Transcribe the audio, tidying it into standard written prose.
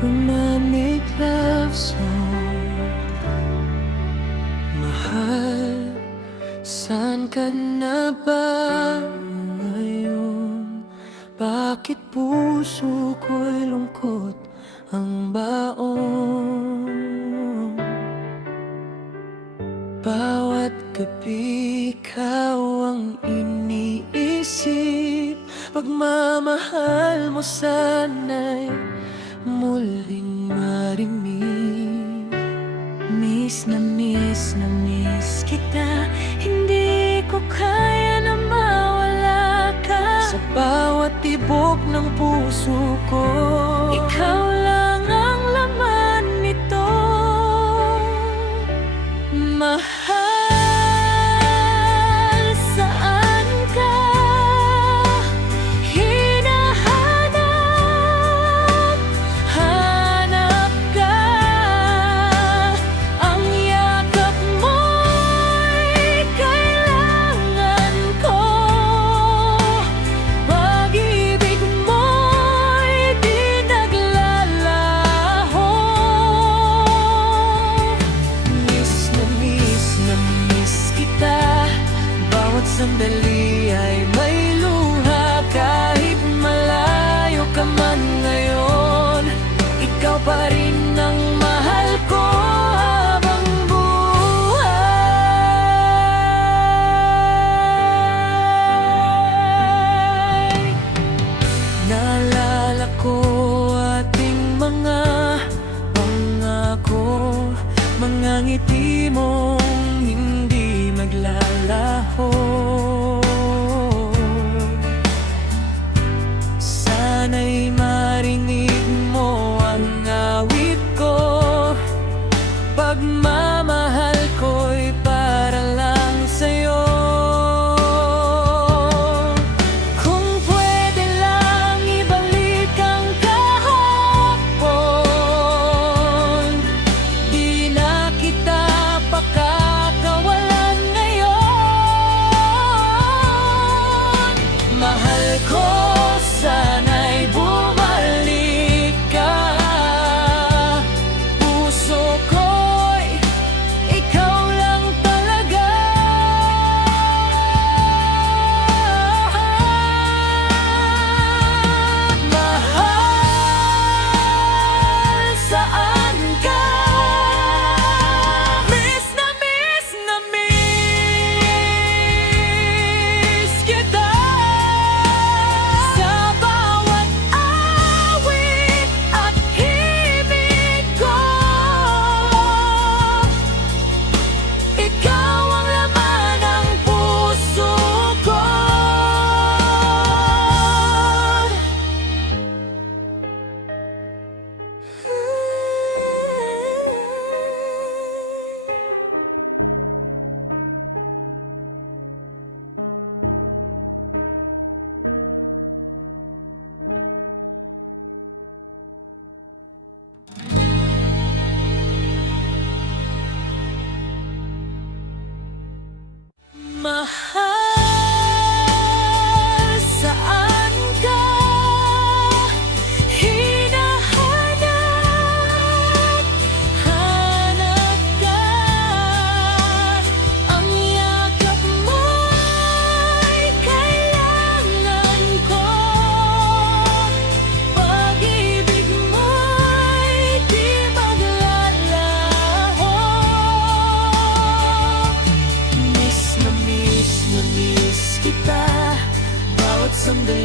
Romantic love song. Mahal, saan ka na ba ngayon? Bakit puso ko'y lungkot ang baon? Bawat gabi ikaw ang iniisip. Pagmamahal mo sana'y muling marimig. Miss na miss kita. Hindi ko kaya na mawala ka. Sa bawat tibok ng puso ko, ikaw lang ang laman nito. Mahal, saan ka hinahanap? Hanap ka. Ang yakap mo'y kailangan ko. Pag-ibig mo'y di naglalaho. Miss na miss kita. Bawat sandali ay may luha. Kahit malayo ka man ngayon, ikaw pa rin ang mahal ko habang buhay. Naalala ko ating mga pangako, mga ngiti mong hindi maglalaho. Sana'y marinig mo ang awit ko. Pagmamahal ko'y para lang sa'yo. Kung pwede lang ibalik ang kahapon, di na kita pakakawalan ngayon. Mahal ko, sana'y bumalik ka. Puso ko'y ikaw lang talaga. Mahal, saan ka? Miss na miss kita. Sa bawat awit at himig ko, ikaw ang laman ng puso ko. Mahal, saan ka hinahanap? Hanap ka. Ang yakap mo'y kailangan ko. Pag-ibig mo'y di maglalaho. Miss na miss kita. Bawat sandali